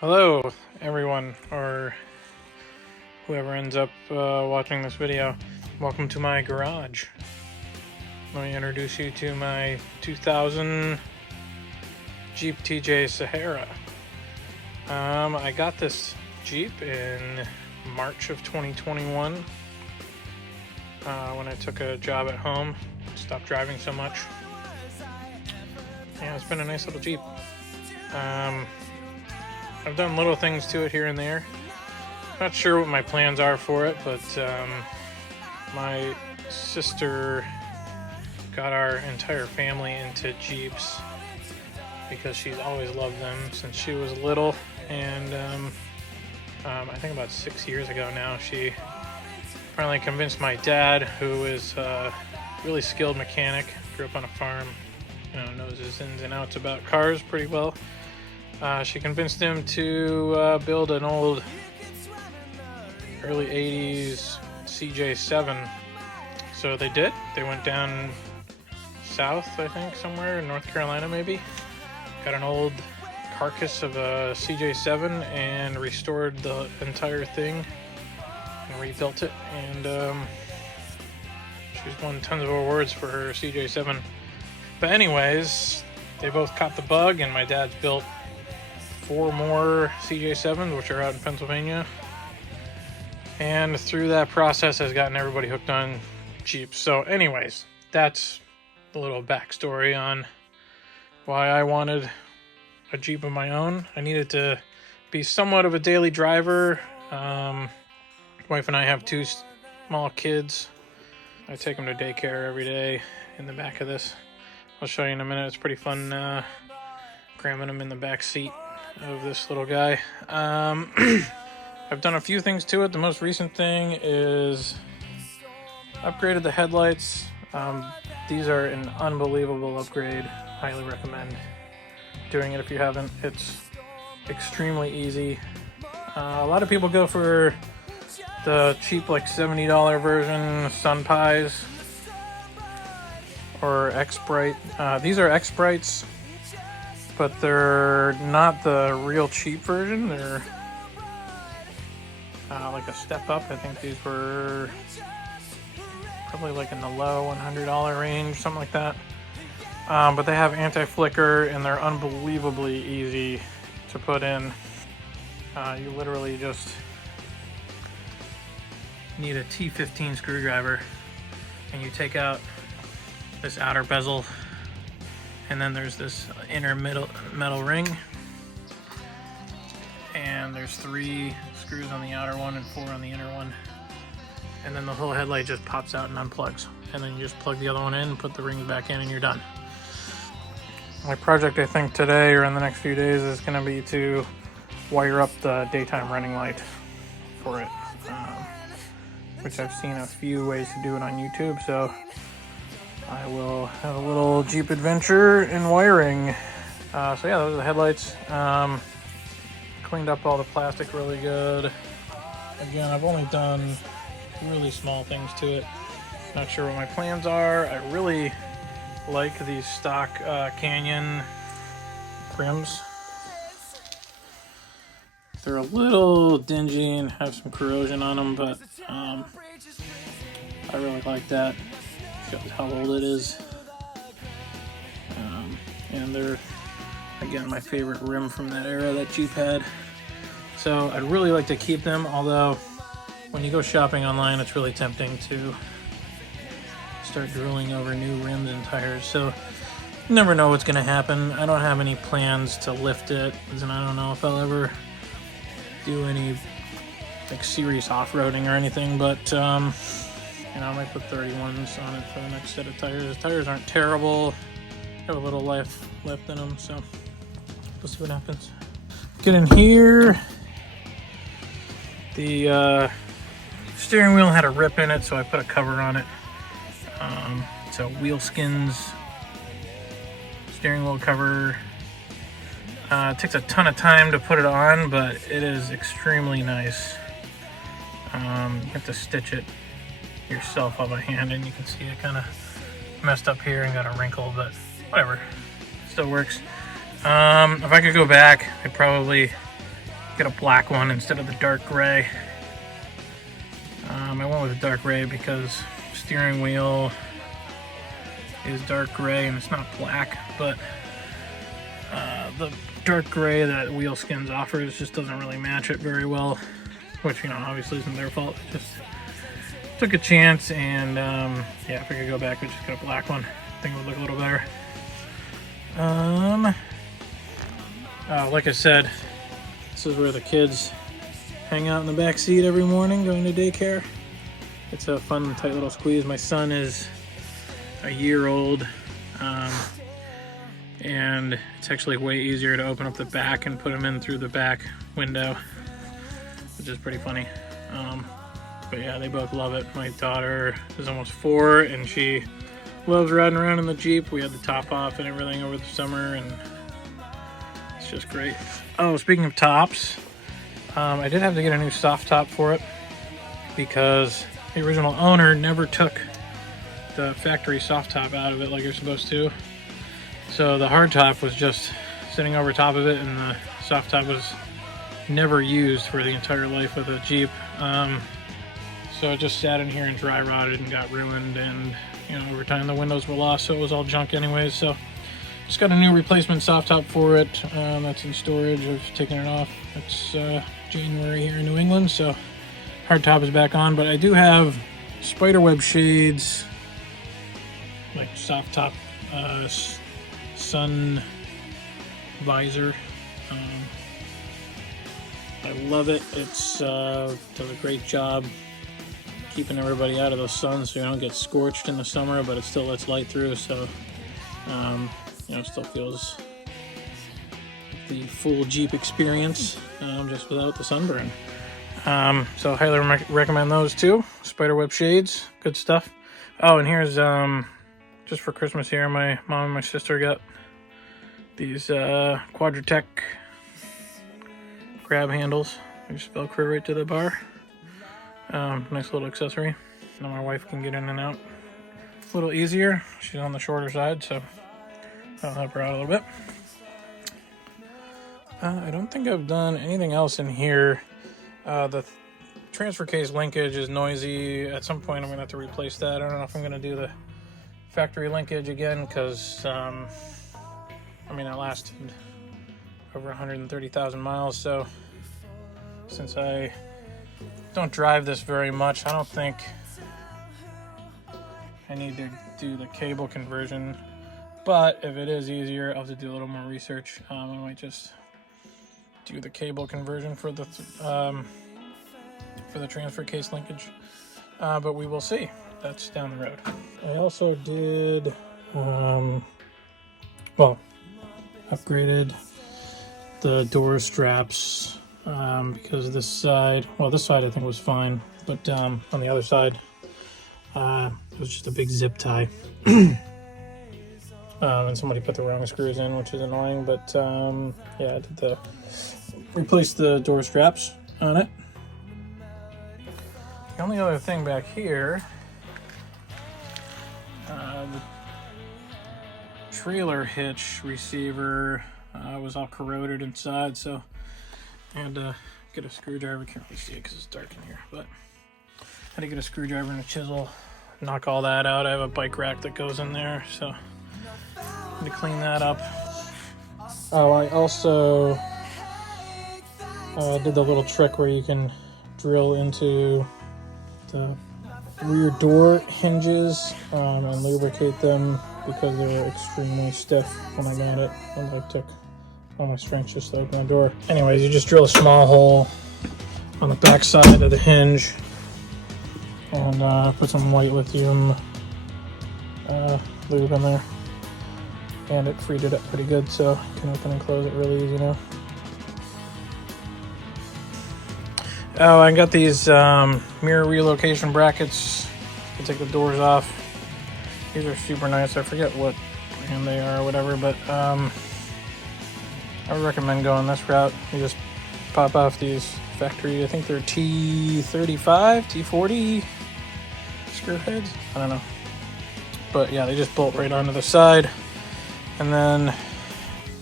Hello, everyone, or whoever ends up watching this video. Welcome to my garage. Let me introduce you to my 2000 Jeep TJ Sahara. I got this Jeep in March of 2021 when I took a job at home, stopped driving so much. Yeah, it's been a nice little Jeep. I've done little things to it here and there. Not sure what my plans are for it, but my sister got our entire family into Jeeps because she's always loved them since she was little. And I think about 6 years ago now, she finally convinced my dad, who is a really skilled mechanic, grew up on a farm, knows his ins and outs about cars pretty well. She convinced him to build an old early 80s CJ7. So they did. They went down south, I think, somewhere in North Carolina maybe. Got an old carcass of a CJ7 and restored the entire thing and rebuilt it. And she's won tons of awards for her CJ7. But anyways, they both caught the bug, and my dad's built 4 more CJ7s, which are out in Pennsylvania. And through that process has gotten everybody hooked on Jeeps. So anyways, that's the little backstory on why I wanted a Jeep of my own. I needed to be somewhat of a daily driver. Wife and I have 2 small kids. I take them to daycare every day in the back of this. I'll show you in a minute. It's pretty fun cramming them in the back seat of this little guy. I've done a few things to it. The most recent thing is upgraded the headlights. These are an unbelievable upgrade. Highly recommend doing it if you haven't. It's extremely easy. A lot of people go for the cheap, like $70 version Sun Pies or X-Bright. These are X-Brights, but they're not the real cheap version. They're like a step up. I think these were probably like in the low $100 range, something like that. But they have anti-flicker, and they're unbelievably easy to put in. You literally just need a T15 screwdriver, and you take out this outer bezel, and then there's this inner metal ring, and there's 3 screws on the outer one and 4 on the inner one, and then the whole headlight just pops out and unplugs, and then you just plug the other one in, put the rings back in, and you're done. My project, I think today or in the next few days, is going to be to wire up the daytime running light for it, which I've seen a few ways to do it on YouTube, so I will have a little Jeep adventure in wiring. So yeah, those are the headlights. Cleaned up all the plastic really good. Again, I've only done really small things to it. Not sure what my plans are. I really like these stock Canyon rims. They're a little dingy and have some corrosion on them, but I really like that. Shows how old it is. And they're, again, my favorite rim from that era that Jeep had. So I'd really like to keep them, although when you go shopping online, it's really tempting to start drooling over new rims and tires. So you never know what's going to happen. I don't have any plans to lift it, and I don't know if I'll ever do any like serious off-roading or anything, but I might put 31s on it for the next set of tires. The tires aren't terrible. Have a little life left in them, so we'll see what happens. Get in here. The steering wheel had a rip in it, so I put a cover on it. It's a Wheelskins steering wheel cover. It takes a ton of time to put it on, but it is extremely nice. You have to stitch it yourself up by hand, and you can see it kind of messed up here and got a wrinkle, but whatever, still works. If I could go back, I'd probably get a black one instead of the dark gray. I went with the dark gray because steering wheel is dark gray and it's not black, but the dark gray that Wheel Skins offers just doesn't really match it very well, which, you know, obviously isn't their fault. Just took a chance, and yeah, if I could go back, we'd just get a black one. I think it would look a little better. Like I said, this is where the kids hang out in the back seat every morning going to daycare. It's a fun, tight little squeeze. My son is a year old, and it's actually way easier to open up the back and put him in through the back window, which is pretty funny. But yeah, they both love it. My daughter is almost 4, and she loves riding around in the Jeep. We had the top off and everything over the summer, and it's just great. Oh, speaking of tops, I did have to get a new soft top for it because the original owner never took the factory soft top out of it like you're supposed to. So the hard top was just sitting over top of it, and the soft top was never used for the entire life of the Jeep. So it just sat in here and dry rotted and got ruined, and you know, over time the windows were lost, so it was all junk anyways. So just got a new replacement soft top for it. That's in storage. I've taken it off. It's January here in New England, so hard top is back on. But I do have spiderweb shades, like soft top sun visor. I love it. It's does a great job keeping everybody out of the sun so you don't get scorched in the summer, but it still lets light through, so you know, it still feels the full Jeep experience, just without the sunburn. So highly recommend those too. Spiderweb shades, good stuff. Oh, and here's just for Christmas here, my mom and my sister got these Quadratec grab handles. They just Velcro right to the bar. Nice little accessory. Now my wife can get in and out a little easier. She's on the shorter side, so that'll help her out a little bit. I don't think I've done anything else in here. The transfer case linkage is noisy. At some point I'm gonna have to replace that. I don't know if I'm gonna do the factory linkage again, because I mean, it lasted over 130,000 miles, so since I don't drive this very much, I don't think I need to do the cable conversion. But if it is easier, I'll have to do a little more research. I might just do the cable conversion for the transfer case linkage, but we will see. That's down the road. I also did upgraded the door straps, because this side I think was fine, but on the other side it was just a big zip tie. And somebody put the wrong screws in, which is annoying, but yeah, I did replace the door straps on it. The only other thing back here, the trailer hitch receiver was all corroded inside, so I had to get a screwdriver. Can't really see it because it's dark in here, but I had to get a screwdriver and a chisel, knock all that out. I have a bike rack that goes in there, so I need to clean that up. Oh, I also did the little trick where you can drill into the rear door hinges and lubricate them, because they were extremely stiff when I got it, and I took all my strength just to open the door. Anyways, you just drill a small hole on the back side of the hinge and put some white lithium lube in there, and it freed it up pretty good, so you can open and close it really easy now. Oh, I got these mirror relocation brackets to take the doors off. These are super nice. I forget what brand they are or whatever, but I would recommend going this route. You just pop off these factory, I think they're T35, T40 screw heads. I don't know. But yeah, they just bolt right onto the side. And then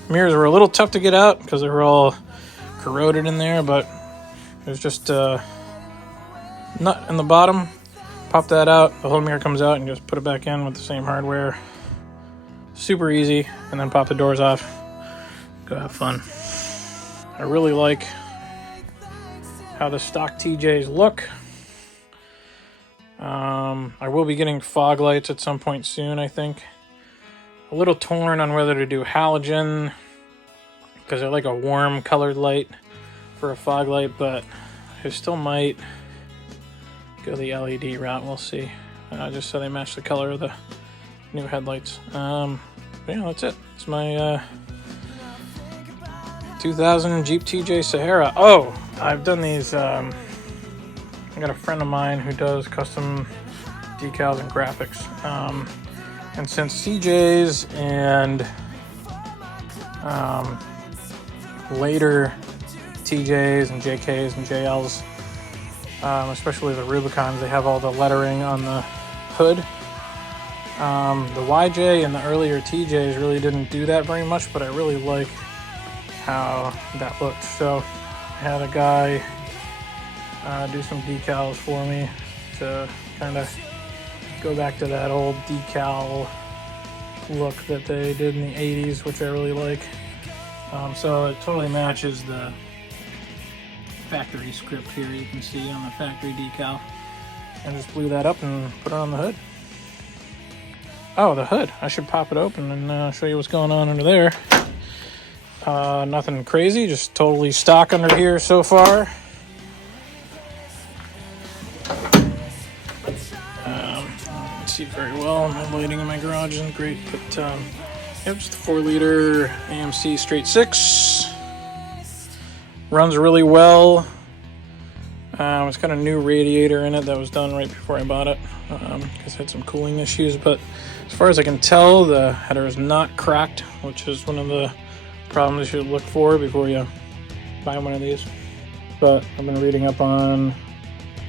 mirrors were a little tough to get out because they were all corroded in there, but there's just a nut in the bottom. Pop that out, the whole mirror comes out, and just put it back in with the same hardware. Super easy, and then pop the doors off. Go have fun. I really like how the stock TJs look. I will be getting fog lights at some point soon, I think. A little torn on whether to do halogen, because I like a warm colored light for a fog light, but I still might go the LED route. We'll see. Just so they match the color of the new headlights. But yeah, that's it. It's my 2000 Jeep TJ Sahara. Oh, I've done these. I got a friend of mine who does custom decals and graphics. And since CJs and later TJs and JKs and JLs, especially the Rubicons, they have all the lettering on the hood. The YJ and the earlier TJs really didn't do that very much, but I really like how that looked. So I had a guy do some decals for me to kind of go back to that old decal look that they did in the 80s, which I really like. So it totally matches the factory script here you can see on the factory decal. I just blew that up and put it on the hood. Oh, the hood. I should pop it open and show you what's going on under there. Nothing crazy, just totally stock under here so far. Can't see very well. My lighting in my garage isn't great, but yep, just a 4-liter AMC straight 6. Runs really well. It's got a new radiator in it that was done right before I bought it, because it had some cooling issues, but as far as I can tell, the header is not cracked, which is one of the problems you should look for before you buy one of these. But I've been reading up on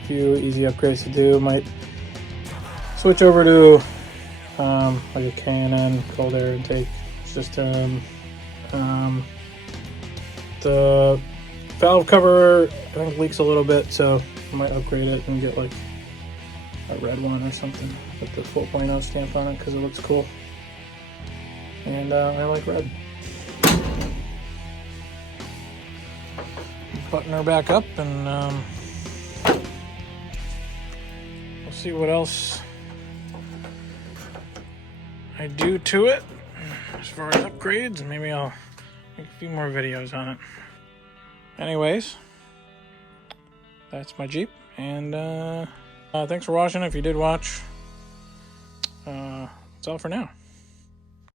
a few easy upgrades to do. Might switch over to like a K&N cold air intake system. The valve cover I think leaks a little bit, so I might upgrade it and get like a red one or something with the 4.0 stamp on it because it looks cool. And I like red. Button her back up, and we'll see what else I do to it as far as upgrades, and maybe I'll make a few more videos on it. Anyways, that's my Jeep, and thanks for watching if you did watch. That's all for now.